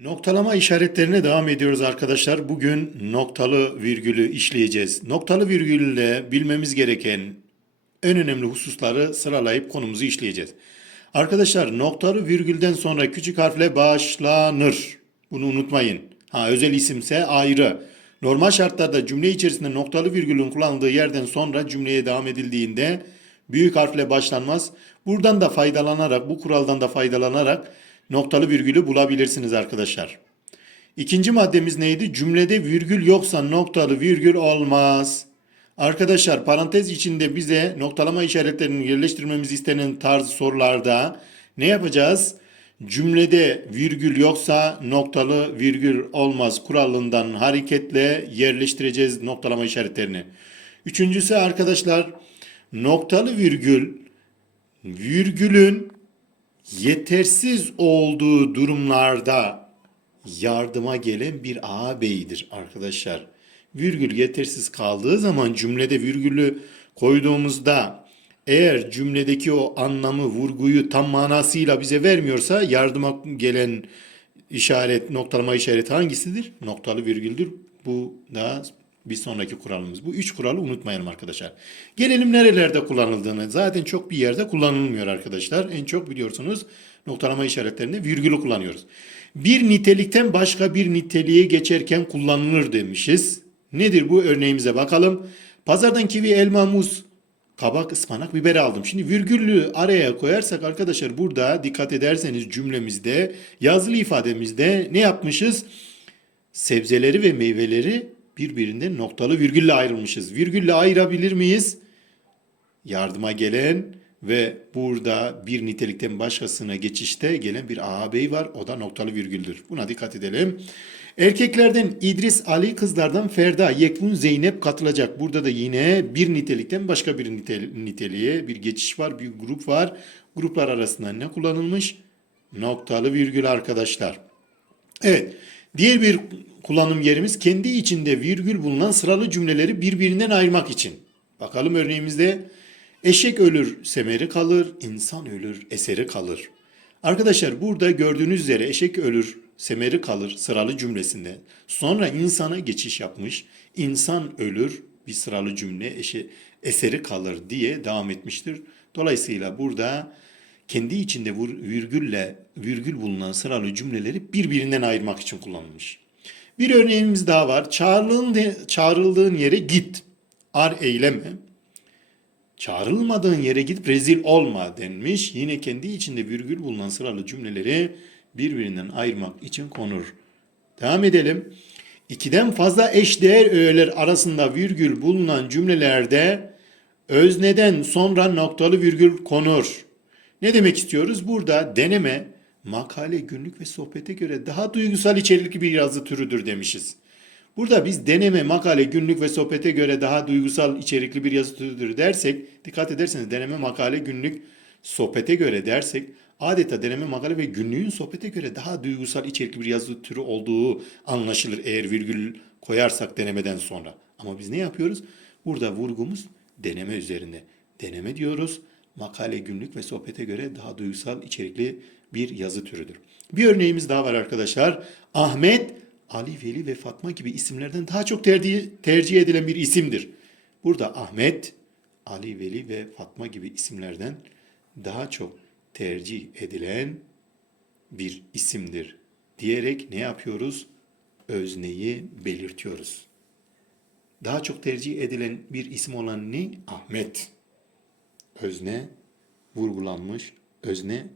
Noktalama işaretlerine devam ediyoruz arkadaşlar. Bugün noktalı virgülü işleyeceğiz. Noktalı virgülle bilmemiz gereken en önemli hususları sıralayıp konumuzu işleyeceğiz. Arkadaşlar noktalı virgülden sonra küçük harfle başlanır. Bunu unutmayın. Ha özel isimse ayrı. Normal şartlarda cümle içerisinde noktalı virgülün kullanıldığı yerden sonra cümleye devam edildiğinde büyük harfle başlanmaz. Buradan da faydalanarak, bu kuraldan da faydalanarak noktalı virgülü bulabilirsiniz arkadaşlar. İkinci maddemiz neydi? Cümlede virgül yoksa noktalı virgül olmaz. Arkadaşlar parantez içinde bize noktalama işaretlerini yerleştirmemiz istenen tarz sorularda ne yapacağız? Cümlede virgül yoksa noktalı virgül olmaz kuralından hareketle yerleştireceğiz noktalama işaretlerini. Üçüncüsü arkadaşlar noktalı virgül virgülün yetersiz olduğu durumlarda yardıma gelen bir ağabeydir arkadaşlar. Virgül yetersiz kaldığı zaman cümlede virgülü koyduğumuzda eğer cümledeki o anlamı, vurguyu tam manasıyla bize vermiyorsa yardıma gelen işaret, noktalama işareti hangisidir? Noktalı virgüldür. Bu da bir sonraki kuralımız. Bu üç kuralı unutmayalım arkadaşlar. Gelelim nerelerde kullanıldığını. Zaten çok bir yerde kullanılmıyor arkadaşlar. En çok biliyorsunuz noktalama işaretlerinde virgülü kullanıyoruz. Bir nitelikten başka bir niteliğe geçerken kullanılır demişiz. Nedir bu örneğimize bakalım. Pazardan kivi, elma, muz, kabak, ıspanak, biber aldım. Şimdi virgüllü araya koyarsak arkadaşlar burada dikkat ederseniz cümlemizde yazılı ifademizde ne yapmışız? Sebzeleri ve meyveleri birbirinden noktalı virgülle ayrılmışız. Virgülle ayırabilir miyiz? Yardıma gelen ve burada bir nitelikten başkasına geçişte gelen bir ağabey var. O da noktalı virgüldür. Buna dikkat edelim. Erkeklerden İdris, Ali, kızlardan Ferda, Yekbun, Zeynep katılacak. Burada da yine bir nitelikten başka bir nitel- niteliğe bir geçiş var, bir grup var. Gruplar arasında ne kullanılmış? Noktalı virgül arkadaşlar. Evet. Diğer bir kullanım yerimiz kendi içinde virgül bulunan sıralı cümleleri birbirinden ayırmak için. Bakalım örneğimizde eşek ölür semeri kalır, insan ölür eseri kalır. Arkadaşlar burada gördüğünüz üzere eşek ölür semeri kalır sıralı cümlesinde. Sonra insana geçiş yapmış. İnsan ölür bir sıralı cümle eşi, eseri kalır diye devam etmiştir. Dolayısıyla burada kendi içinde virgülle virgül bulunan sıralı cümleleri birbirinden ayırmak için kullanılmış. Bir örneğimiz daha var. Çağrıldığın, çağrıldığın yere git. Ar eyleme. Çağrılmadığın yere gidip rezil olma denmiş. Yine kendi içinde virgül bulunan sıralı cümleleri birbirinden ayırmak için konur. Devam edelim. İkiden fazla eşdeğer öğeler arasında virgül bulunan cümlelerde özneden sonra noktalı virgül konur. Ne demek istiyoruz? Burada deneme, makale, günlük ve sohbete göre daha duygusal içerikli bir yazı türüdür demişiz. Burada biz deneme, makale, günlük ve sohbete göre daha duygusal içerikli bir yazı türüdür dersek, dikkat ederseniz deneme, makale, günlük, sohbete göre dersek, adeta deneme, makale ve günlüğün sohbete göre daha duygusal içerikli bir yazı türü olduğu anlaşılır eğer virgül koyarsak denemeden sonra. Ama biz ne yapıyoruz? Burada vurgumuz deneme üzerinde. Deneme diyoruz. Makale, günlük ve sohbete göre daha duygusal içerikli bir yazı türüdür. Bir örneğimiz daha var arkadaşlar. Ahmet, Ali, Veli ve Fatma gibi isimlerden daha çok tercih, edilen bir isimdir. Burada Ahmet, Ali, Veli ve Fatma gibi isimlerden daha çok tercih edilen bir isimdir diyerek ne yapıyoruz? Özneyi belirtiyoruz. Daha çok tercih edilen bir isim olan ne? Ahmet. Özne vurgulanmış, özne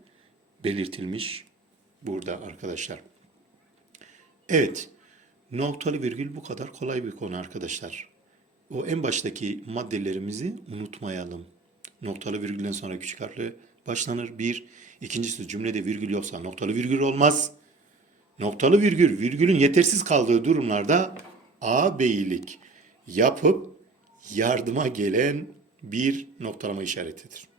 belirtilmiş burada arkadaşlar. Evet, noktalı virgül bu kadar kolay bir konu arkadaşlar. O en baştaki maddelerimizi unutmayalım. Noktalı virgülden sonra küçük harfle başlanır. Bir. İkincisi cümlede virgül yoksa noktalı virgül olmaz. Noktalı virgül virgülün yetersiz kaldığı durumlarda ağabeylik yapıp yardıma gelen bir noktalama işaretidir.